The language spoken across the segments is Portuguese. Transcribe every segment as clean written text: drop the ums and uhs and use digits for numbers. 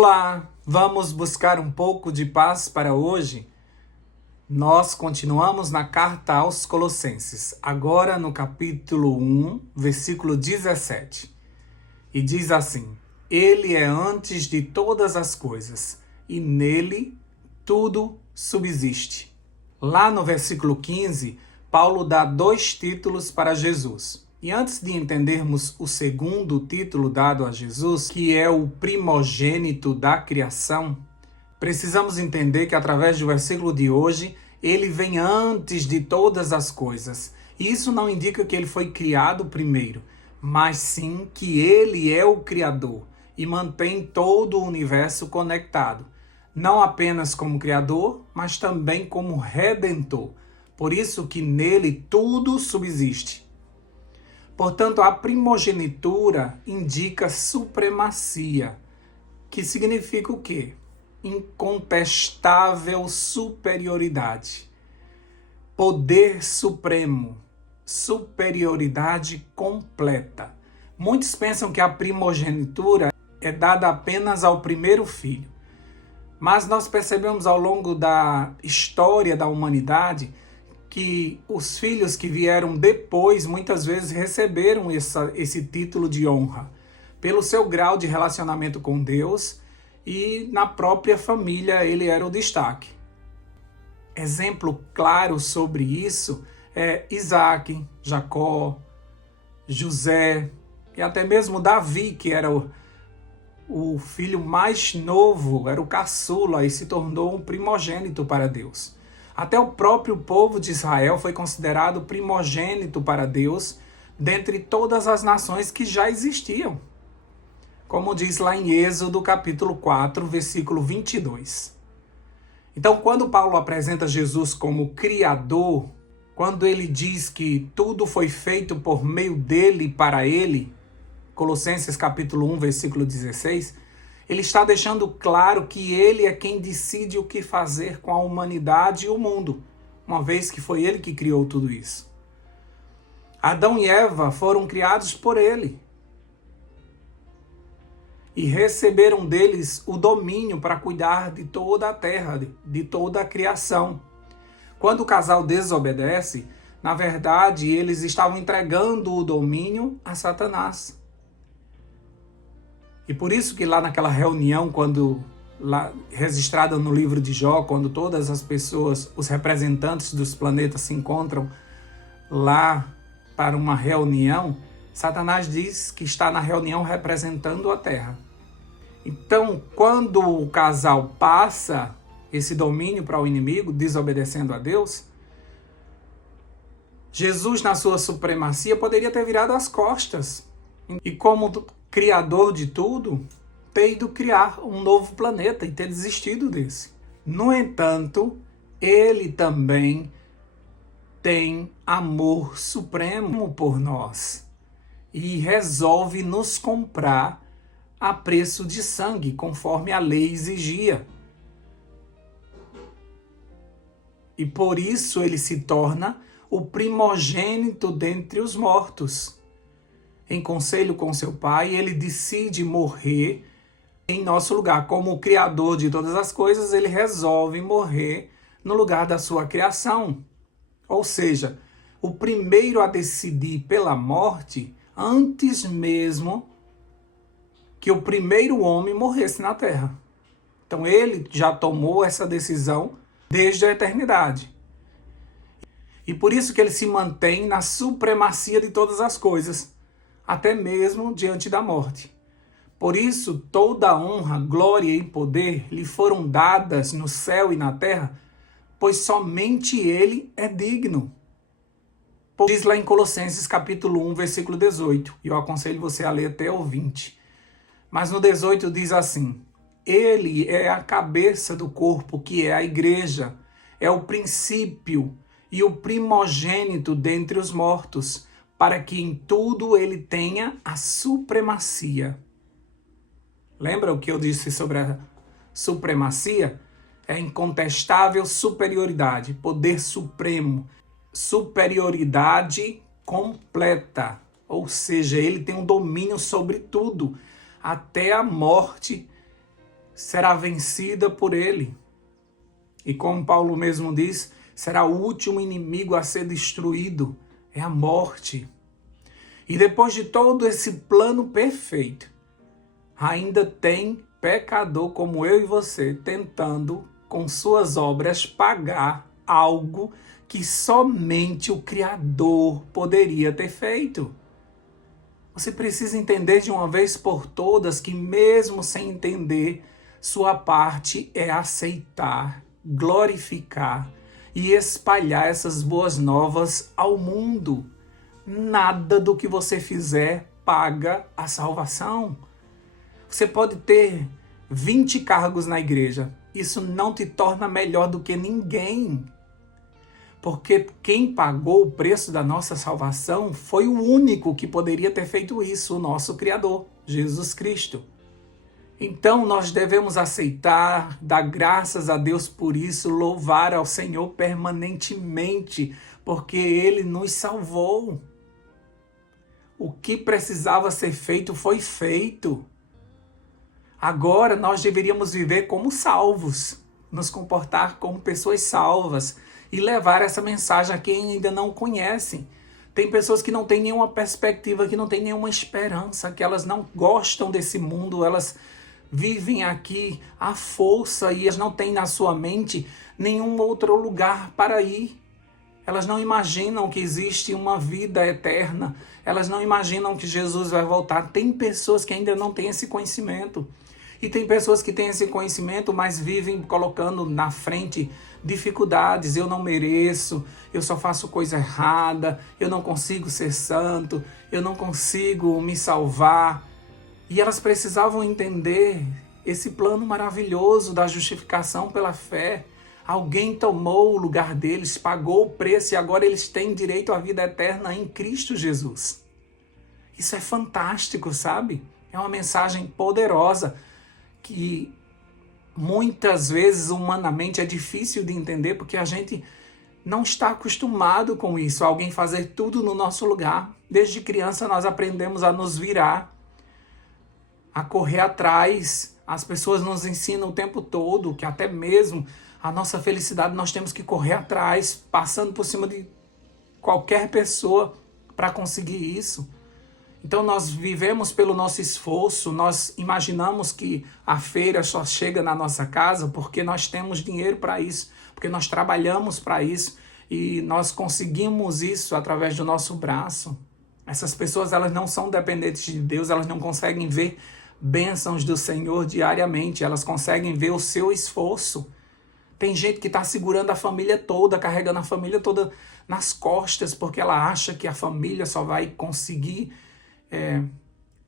Olá, vamos buscar um pouco de paz para hoje? Nós continuamos na carta aos Colossenses, agora no capítulo 1, versículo 17. E diz assim: Ele é antes de todas as coisas, e nele tudo subsiste. Lá no versículo 15, Paulo dá 2 títulos para Jesus. E antes de entendermos o segundo título dado a Jesus, que é o primogênito da criação, precisamos entender que através do versículo de hoje, ele vem antes de todas as coisas. E isso não indica que ele foi criado primeiro, mas sim que ele é o Criador e mantém todo o universo conectado. Não apenas como Criador, mas também como Redentor. Por isso que nele tudo subsiste. Portanto, a primogenitura indica supremacia, que significa o quê? Incontestável superioridade. Poder supremo, superioridade completa. Muitos pensam que a primogenitura é dada apenas ao primeiro filho. Mas nós percebemos ao longo da história da humanidade que os filhos que vieram depois muitas vezes receberam esse título de honra pelo seu grau de relacionamento com Deus e na própria família ele era o destaque. Exemplo claro sobre isso é Isaac, Jacó, José e até mesmo Davi, que era o filho mais novo, era o caçula e se tornou um primogênito para Deus. Até o próprio povo de Israel foi considerado primogênito para Deus dentre todas as nações que já existiam. Como diz lá em Êxodo capítulo 4, versículo 22. Então, quando Paulo apresenta Jesus como Criador, quando ele diz que tudo foi feito por meio dele e para ele, Colossenses capítulo 1, versículo 16, ele está deixando claro que ele é quem decide o que fazer com a humanidade e o mundo, uma vez que foi ele que criou tudo isso. Adão e Eva foram criados por ele e receberam deles o domínio para cuidar de toda a terra, de toda a criação. Quando o casal desobedece, na verdade, eles estavam entregando o domínio a Satanás. E por isso que lá naquela reunião, registrada no livro de Jó, quando todas as pessoas, os representantes dos planetas se encontram lá para uma reunião, Satanás diz que está na reunião representando a Terra. Então, quando o casal passa esse domínio para o inimigo, desobedecendo a Deus, Jesus, na sua supremacia, poderia ter virado as costas. E como Criador de tudo, ter ido criar um novo planeta e ter desistido desse. No entanto, ele também tem amor supremo por nós e resolve nos comprar a preço de sangue, conforme a lei exigia. E por isso ele se torna o primogênito dentre os mortos. Em conselho com seu pai, ele decide morrer em nosso lugar. Como o Criador de todas as coisas, ele resolve morrer no lugar da sua criação. Ou seja, o primeiro a decidir pela morte, antes mesmo que o primeiro homem morresse na terra. Então ele já tomou essa decisão desde a eternidade. E por isso que ele se mantém na supremacia de todas as coisas, até mesmo diante da morte. Por isso, toda honra, glória e poder lhe foram dadas no céu e na terra, pois somente ele é digno. Diz lá em Colossenses capítulo 1, versículo 18, e eu aconselho você a ler até o 20. Mas no 18 diz assim: Ele é a cabeça do corpo, que é a igreja, é o princípio e o primogênito dentre os mortos, para que em tudo ele tenha a supremacia. Lembra o que eu disse sobre a supremacia? É incontestável superioridade, poder supremo, superioridade completa. Ou seja, ele tem um domínio sobre tudo, até a morte será vencida por ele. E como Paulo mesmo diz, será o último inimigo a ser destruído, é a morte. E depois de todo esse plano perfeito, ainda tem pecador como eu e você tentando, com suas obras, pagar algo que somente o Criador poderia ter feito. Você precisa entender de uma vez por todas que, mesmo sem entender, sua parte é aceitar, glorificar e espalhar essas boas novas ao mundo. Nada do que você fizer paga a salvação. Você pode ter 20 cargos na igreja. Isso não te torna melhor do que ninguém. Porque quem pagou o preço da nossa salvação foi o único que poderia ter feito isso, o nosso Criador, Jesus Cristo. Então nós devemos aceitar, dar graças a Deus por isso, louvar ao Senhor permanentemente, porque Ele nos salvou. O que precisava ser feito foi feito. Agora nós deveríamos viver como salvos, nos comportar como pessoas salvas e levar essa mensagem a quem ainda não conhece. Tem pessoas que não têm nenhuma perspectiva, que não têm nenhuma esperança, que elas não gostam desse mundo, elas vivem aqui à força e elas não têm na sua mente nenhum outro lugar para ir. Elas não imaginam que existe uma vida eterna, elas não imaginam que Jesus vai voltar. Tem pessoas que ainda não têm esse conhecimento. E tem pessoas que têm esse conhecimento, mas vivem colocando na frente dificuldades. Eu não mereço, eu só faço coisa errada, eu não consigo ser santo, eu não consigo me salvar. E elas precisavam entender esse plano maravilhoso da justificação pela fé. Alguém tomou o lugar deles, pagou o preço e agora eles têm direito à vida eterna em Cristo Jesus. Isso é fantástico, sabe? É uma mensagem poderosa que muitas vezes humanamente é difícil de entender porque a gente não está acostumado com isso, alguém fazer tudo no nosso lugar. Desde criança nós aprendemos a nos virar, a correr atrás. As pessoas nos ensinam o tempo todo que até mesmo a nossa felicidade nós temos que correr atrás, passando por cima de qualquer pessoa para conseguir isso. Então nós vivemos pelo nosso esforço, nós imaginamos que a feira só chega na nossa casa porque nós temos dinheiro para isso, porque nós trabalhamos para isso e nós conseguimos isso através do nosso braço. Essas pessoas elas não são dependentes de Deus, elas não conseguem ver bênçãos do Senhor diariamente, elas conseguem ver o seu esforço. Tem gente que está segurando a família toda, carregando a família toda nas costas, porque ela acha que a família só vai conseguir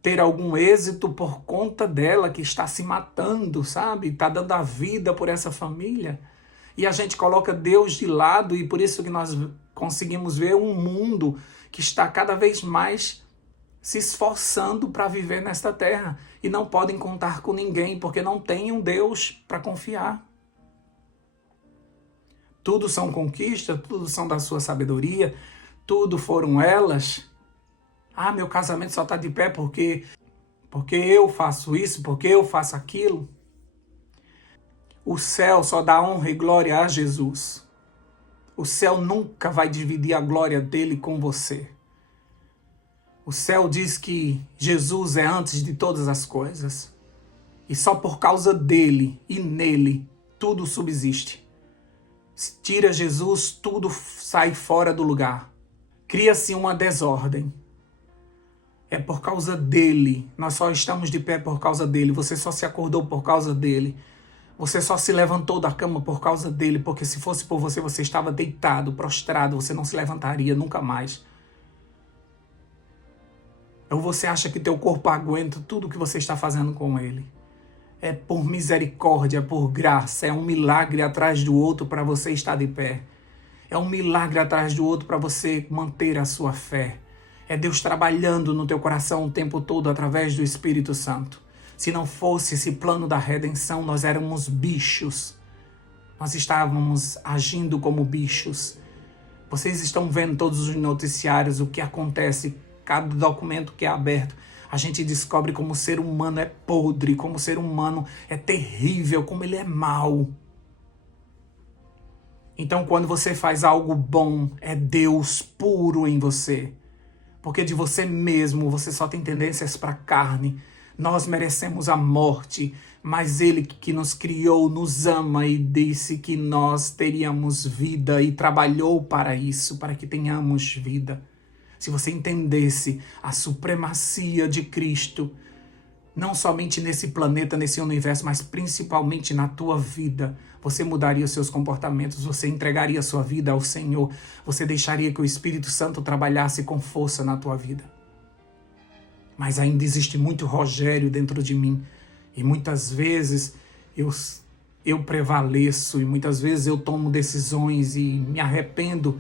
ter algum êxito por conta dela, que está se matando, sabe? Está dando a vida por essa família. E a gente coloca Deus de lado e por isso que nós conseguimos ver um mundo que está cada vez mais se esforçando para viver nesta terra e não podem contar com ninguém porque não tem um Deus para confiar. Tudo são conquistas, tudo são da sua sabedoria, tudo foram elas. Ah, meu casamento só está de pé porque eu faço isso, porque eu faço aquilo. O céu só dá honra e glória a Jesus. O céu nunca vai dividir a glória dele com você. O céu diz que Jesus é antes de todas as coisas. E só por causa dele e nele tudo subsiste. Se tira Jesus, tudo sai fora do lugar. Cria-se uma desordem. É por causa dele. Nós só estamos de pé por causa dele. Você só se acordou por causa dele. Você só se levantou da cama por causa dele. Porque se fosse por você, você estava deitado, prostrado. Você não se levantaria nunca mais. Ou você acha que teu corpo aguenta tudo o que você está fazendo com ele? É por misericórdia, é por graça. É um milagre atrás do outro para você estar de pé. É um milagre atrás do outro para você manter a sua fé. É Deus trabalhando no teu coração o tempo todo através do Espírito Santo. Se não fosse esse plano da redenção, nós éramos bichos. Nós estávamos agindo como bichos. Vocês estão vendo todos os noticiários, o que acontece, cada documento que é aberto. a gente descobre como o ser humano é podre, como o ser humano é terrível, como ele é mau. Então, quando você faz algo bom, é Deus puro em você. Porque de você mesmo, você só tem tendências para a carne. Nós merecemos a morte, mas Ele que nos criou, nos ama e disse que nós teríamos vida e trabalhou para isso, para que tenhamos vida. Se você entendesse a supremacia de Cristo, não somente nesse planeta, nesse universo, mas principalmente na tua vida, você mudaria os seus comportamentos, você entregaria a sua vida ao Senhor, você deixaria que o Espírito Santo trabalhasse com força na tua vida. Mas ainda existe muito Rogério dentro de mim, e muitas vezes eu prevaleço, e muitas vezes eu tomo decisões e me arrependo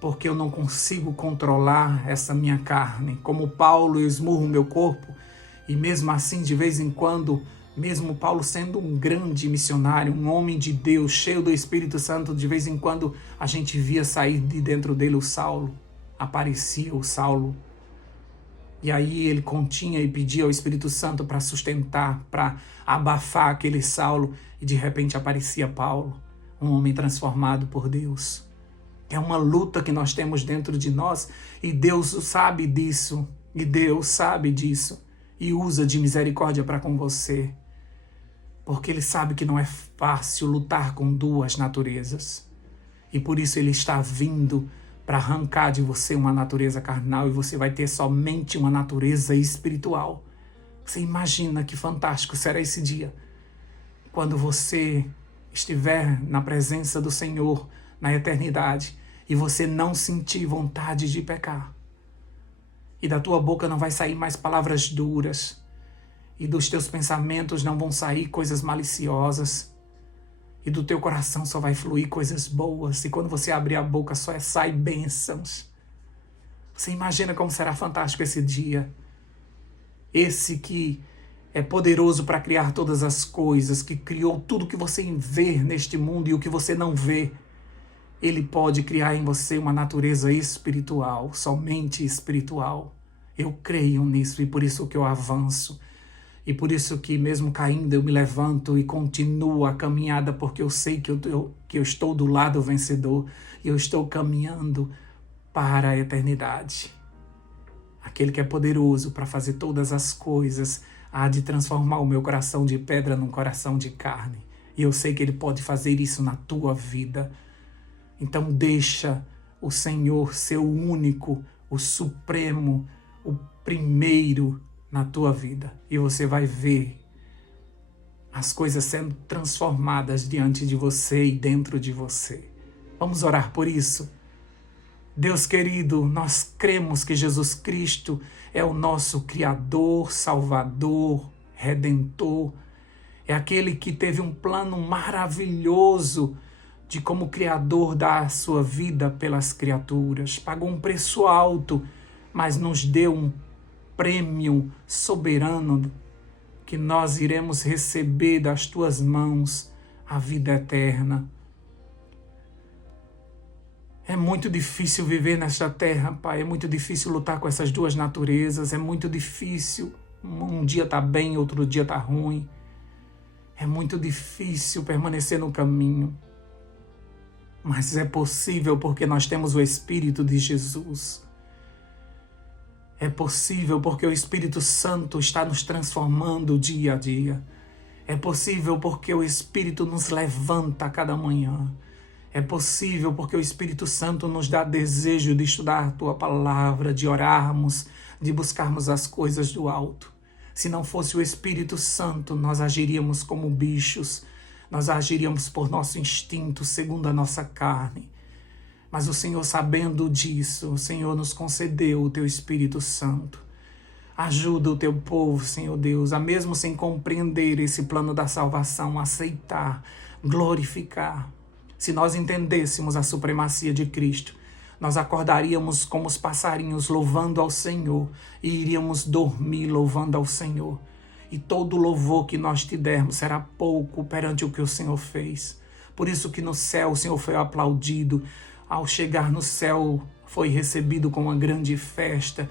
porque eu não consigo controlar essa minha carne. Como Paulo, eu esmurro o meu corpo, e mesmo assim, de vez em quando, mesmo Paulo sendo um grande missionário, um homem de Deus, cheio do Espírito Santo, de vez em quando a gente via sair de dentro dele o Saulo, aparecia o Saulo. E aí ele continha e pedia ao Espírito Santo para sustentar, para abafar aquele Saulo, e de repente aparecia Paulo, um homem transformado por Deus. É uma luta que nós temos dentro de nós, e Deus sabe disso, e usa de misericórdia para com você, porque Ele sabe que não é fácil lutar com duas naturezas, e por isso Ele está vindo para arrancar de você uma natureza carnal, e você vai ter somente uma natureza espiritual. Você imagina que fantástico será esse dia, quando você estiver na presença do Senhor na eternidade, e você não sentir vontade de pecar. E da tua boca não vai sair mais palavras duras. E dos teus pensamentos não vão sair coisas maliciosas. E do teu coração só vai fluir coisas boas. E quando você abrir a boca só sai bênçãos. Você imagina como será fantástico esse dia. Esse que é poderoso para criar todas as coisas, que criou tudo que você vê neste mundo e o que você não vê. Ele pode criar em você uma natureza espiritual, somente espiritual. Eu creio nisso e por isso que eu avanço. E por isso que mesmo caindo eu me levanto e continuo a caminhada, porque eu sei que eu estou do lado vencedor e eu estou caminhando para a eternidade. Aquele que é poderoso para fazer todas as coisas há de transformar o meu coração de pedra num coração de carne. E eu sei que Ele pode fazer isso na tua vida. Então deixa o Senhor ser o único, o supremo, o primeiro na tua vida. E você vai ver as coisas sendo transformadas diante de você e dentro de você. Vamos orar por isso? Deus querido, nós cremos que Jesus Cristo é o nosso Criador, Salvador, Redentor. É aquele que teve um plano maravilhoso de como Criador dar a sua vida pelas criaturas. Pagou um preço alto, mas nos deu um prêmio soberano que nós iremos receber das tuas mãos, a vida eterna. É muito difícil viver nesta terra, Pai. É muito difícil lutar com essas duas naturezas. É muito difícil. Um dia está bem, outro dia está ruim. É muito difícil permanecer no caminho. Mas é possível porque nós temos o Espírito de Jesus. É possível porque o Espírito Santo está nos transformando dia a dia. É possível porque o Espírito nos levanta a cada manhã. É possível porque o Espírito Santo nos dá desejo de estudar a Tua Palavra, de orarmos, de buscarmos as coisas do alto. Se não fosse o Espírito Santo, nós agiríamos como bichos, nós agiríamos por nosso instinto, segundo a nossa carne. Mas o Senhor, sabendo disso, o Senhor nos concedeu o Teu Espírito Santo. Ajuda o Teu povo, Senhor Deus, a mesmo sem compreender esse plano da salvação, aceitar, glorificar. Se nós entendêssemos a supremacia de Cristo, nós acordaríamos como os passarinhos louvando ao Senhor e iríamos dormir louvando ao Senhor. E todo louvor que nós te dermos será pouco perante o que o Senhor fez. Por isso que no céu o Senhor foi aplaudido. Ao chegar no céu foi recebido com uma grande festa.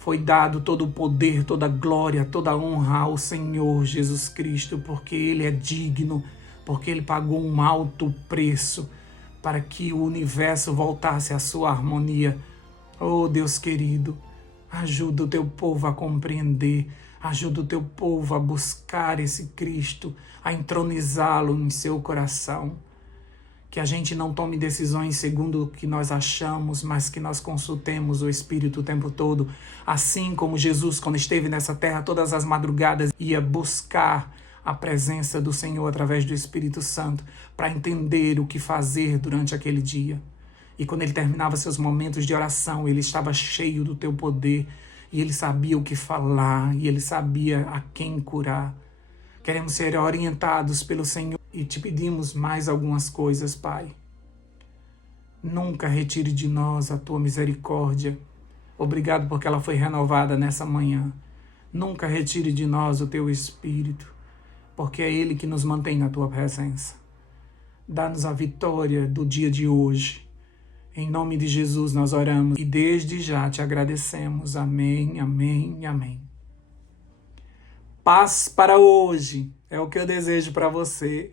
Foi dado todo o poder, toda a glória, toda a honra ao Senhor Jesus Cristo, porque Ele é digno, porque Ele pagou um alto preço para que o universo voltasse à sua harmonia. Oh Deus querido, ajuda o teu povo a compreender, ajuda o teu povo a buscar esse Cristo, a entronizá-lo em seu coração. Que a gente não tome decisões segundo o que nós achamos, mas que nós consultemos o Espírito o tempo todo. Assim como Jesus, quando esteve nessa terra, todas as madrugadas, ia buscar a presença do Senhor através do Espírito Santo para entender o que fazer durante aquele dia. E quando ele terminava seus momentos de oração, ele estava cheio do teu poder, e ele sabia o que falar, e ele sabia a quem curar. Queremos ser orientados pelo Senhor e te pedimos mais algumas coisas, Pai. Nunca retire de nós a tua misericórdia. Obrigado porque ela foi renovada nessa manhã. Nunca retire de nós o teu Espírito, porque é Ele que nos mantém na tua presença. Dá-nos a vitória do dia de hoje. Em nome de Jesus nós oramos e desde já te agradecemos. Amém, amém, amém. Paz para hoje é o que eu desejo para você.